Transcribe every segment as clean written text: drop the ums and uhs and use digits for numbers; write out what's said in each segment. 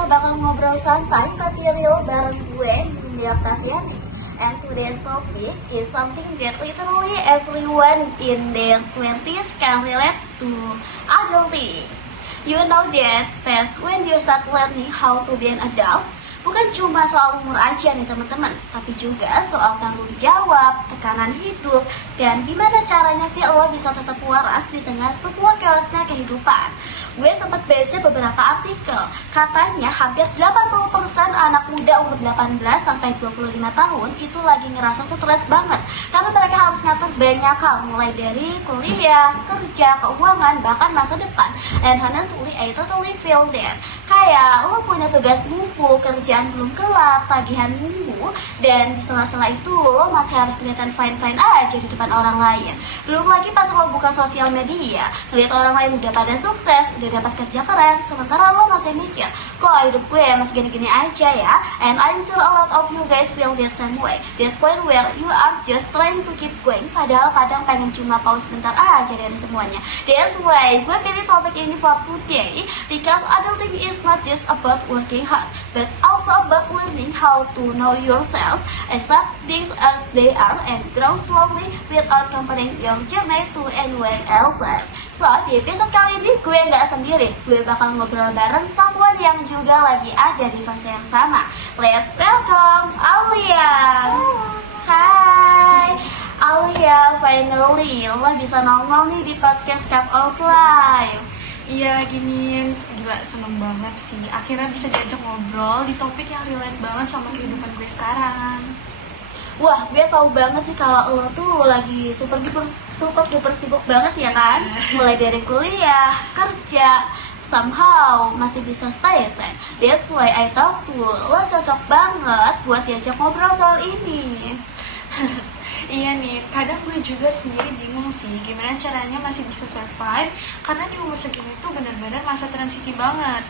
kita bakal ngobrol santai tapi real bareng gue, India Taviani. And today's topic is something that literally everyone in their 20s can relate to, adulting. You know that phase when you start learning how to be an adult. Bukan cuma soal umur aja nih teman-teman, tapi juga soal tanggung jawab, tekanan hidup, dan gimana caranya sih lo bisa tetap waras di tengah semua chaosnya kehidupan. Gue sempat baca beberapa artikel, katanya hampir 80% anak muda umur 18 sampai 25 tahun itu lagi ngerasa stres banget karena mereka harus ngatur banyak hal, mulai dari kuliah, kerja, keuangan, bahkan masa depan. And honestly, I totally feel that. Kayak lo punya tugas numpuk, kerjaan belum kelar, tagihan nunggu, dan di sela-sela itu lo masih harus kelihatan fine-fine aja di depan orang lain. Belum lagi pas lo buka sosial media, lihat orang lain udah pada sukses, udah dapat kerja keren, sementara lo masih mikir, kok hidup gue masih gini-gini aja ya. And I'm sure a lot of you guys feel that same way. That point where you are just trying to keep going, padahal kadang pengen cuma pause bentar aja dari semuanya. That's why gue pilih topik ini for today, because adulting is not just about working hard, but also about learning how to know yourself, accept things as they are, and grow slowly without comparing your journey to anyone else's. So, di episode kali ini gue nggak sendiri, gue bakal ngobrol bareng someone yang juga lagi ada di fase yang sama. Let's welcome Aulia. Hai Aulia, finally lo bisa nongol nih di podcast Cup of Life. Iya gini, gila seneng banget sih. Akhirnya bisa diajak ngobrol di topik yang relate banget sama kehidupan gue sekarang. Wah, gue tahu banget sih kalau lo tuh lagi super duper sibuk banget ya kan. Mulai dari kuliah, kerja, somehow masih bisa stay sane. That's why I thought tuh lo cocok banget buat diajak ngobrol soal ini. Iya nih, kadang gue juga sendiri bingung sih gimana caranya masih bisa survive, karena di umur segini tuh benar-benar masa transisi banget.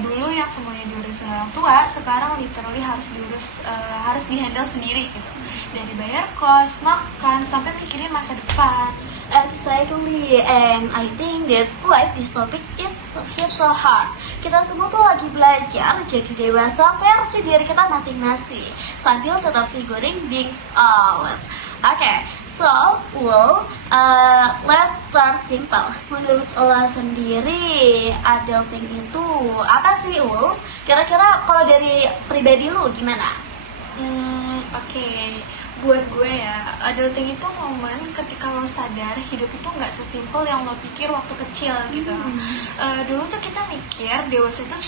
Dulu yang semuanya diurus orang tua, sekarang literally harus dihandle sendiri gitu. Dari bayar kos, makan, sampai mikirin masa depan. Exactly, and I think that's why this topic is hit so hard. Kita semua tuh lagi belajar jadi dewasa versi diri kita masing-masing, sambil tetap figuring things out. Okay, so let's start simple. Menurut lo sendiri, adulting itu apa sih, Ul? Kira-kira kalau dari pribadi lo gimana? Oke. Buat gue ya, adulting itu momen ketika lo sadar hidup itu nggak sesimpel yang lo pikir waktu kecil gitu. Dulu tuh kita mikir dewasa itu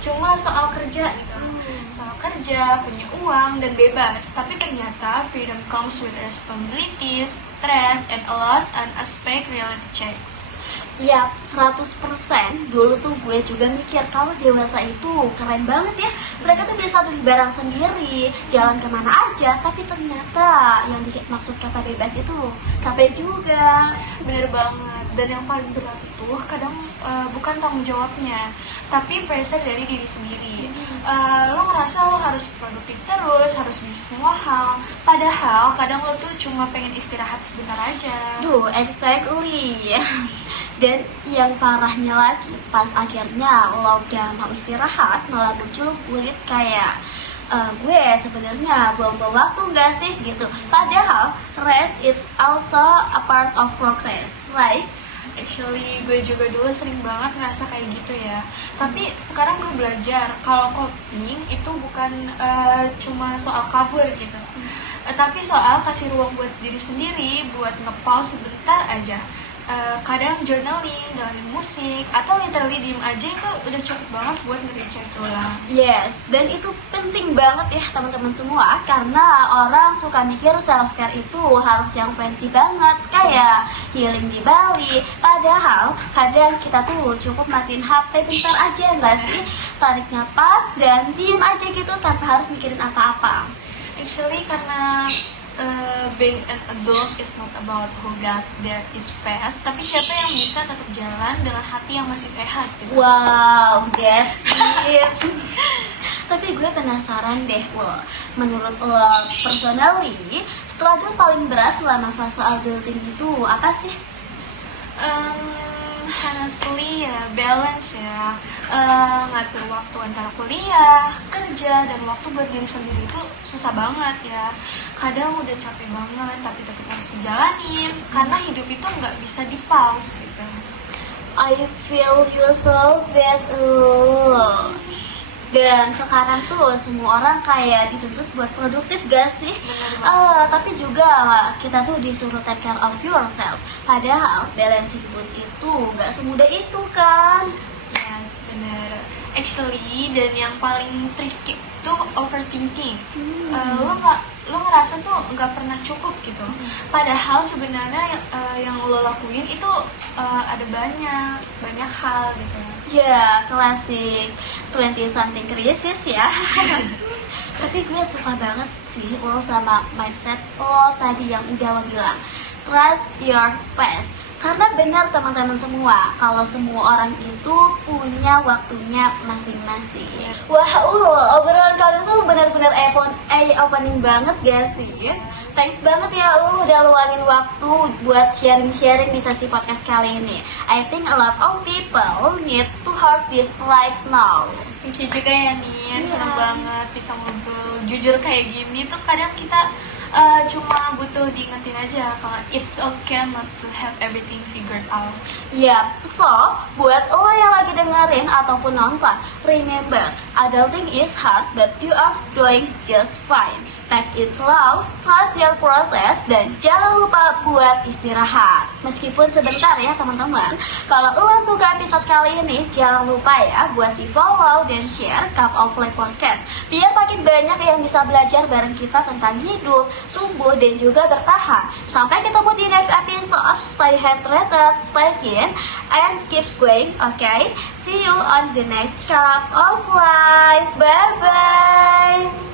cuma soal kerja gitu. Soal kerja, punya uang, dan bebas. Tapi ternyata freedom comes with responsibilities, stress, and a lot unexpected reality checks. Ya, 100%. Dulu tuh gue juga mikir kalau dewasa itu keren banget ya. Mereka tuh bisa beli barang sendiri, jalan kemana aja. Tapi ternyata yang maksud kata bebas itu capek juga. Bener banget. Dan yang paling berat itu kadang bukan tanggung jawabnya, tapi pressure dari diri sendiri. Lo ngerasa lo harus produktif terus, harus bisa semua hal. Padahal kadang lo tuh cuma pengen istirahat sebentar aja. Duh, exactly. Dan yang parahnya lagi, pas akhirnya lo udah mau istirahat, malah muncul kulit kayak gue sebenarnya buang-buang waktu nggak sih gitu. Padahal rest is also a part of progress. Like, actually gue juga dulu sering banget ngerasa kayak gitu ya. Tapi sekarang gue belajar kalau coping itu bukan cuma soal kabur gitu, tapi soal kasih ruang buat diri sendiri, buat nge-pause sebentar aja. Kadang journaling, dengerin musik, atau literally diem aja itu udah cukup banget buat nge-recharge ulang. yes, dan itu penting banget ya teman-teman semua, karena orang suka mikir self-care itu harus yang fancy banget, kayak healing di Bali. Padahal kadang kita tuh cukup matiin HP bentar aja nggak sih? Tarik napas dan diem aja gitu tanpa harus mikirin apa-apa. Actually karena being an adult is not about who got there is fast, tapi siapa yang bisa tetap jalan dengan hati yang masih sehat gitu. Wow, that's it. Tapi gue penasaran deh, menurut lo personally, struggle paling berat selama fase adulting itu apa sih? mostly ya balance ya. Ngatur waktu antara kuliah, kerja, dan waktu buat diri sendiri itu susah banget ya. Kadang udah capek banget tapi tetap harus dijalanin karena hidup itu nggak bisa di pause gitu. I feel you so bad. Dan sekarang tuh semua orang kayak dituntut buat produktif gak sih? Bener banget. Tapi juga kita tuh disuruh take care of yourself. Padahal balancing mood itu gak semudah itu kan? Yes, bener. Actually, dan yang paling tricky itu overthinking. Lo ngerasa tuh nggak pernah cukup gitu. Padahal sebenarnya yang lo lakuin itu ada banyak hal gitu. Ya, klasik 20 something crisis ya. Tapi gue suka banget sih lo sama mindset lo tadi yang udah lo bilang. Trust your pace. Karena benar teman-teman semua, kalau semua orang itu punya waktunya masing-masing. Wah, obrolan kalian tuh benar-benar eye-opening banget gak sih? Thanks banget ya udah luangin waktu buat sharing-sharing di sesi podcast kali ini. I think a lot of people need to hear this right now. Thank you juga ya Nin, seneng banget bisa ngobrol jujur kayak gini tuh. Kadang kita cuma butuh diingetin aja kalau it's okay not to have everything figured out. Yap, so buat lo yang lagi dengerin ataupun nonton, remember, adulting is hard but you are doing just fine. Take it slow, trust your process, dan jangan lupa buat istirahat. Meskipun sebentar ya teman-teman. Kalau lo suka episode kali ini, jangan lupa ya buat di follow dan share Cup of Life Podcast. Biar makin banyak yang bisa belajar bareng kita tentang hidup, tumbuh, dan juga bertahan. Sampai ketemu di next episode. Stay hydrated, stay keen, and keep going, okay? See you on the next Cup of Life. Bye-bye!